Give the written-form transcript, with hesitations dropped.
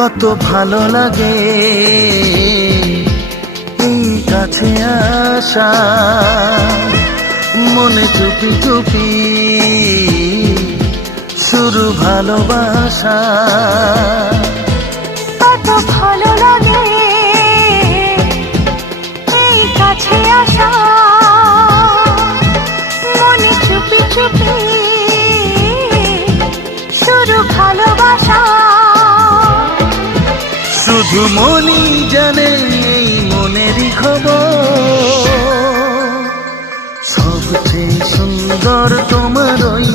কত ভালো লাগে এই কাছে আসা, মনে চুপি চুপি শুরু ভালোবাসা। কত ভালো লাগে এই কাছে আসা, মনে চুপি চুপি শুরু ভালোবাসা। শুধু মনই জানে এই মনেরই খবর, সবচেয়ে সুন্দর তোমার ওই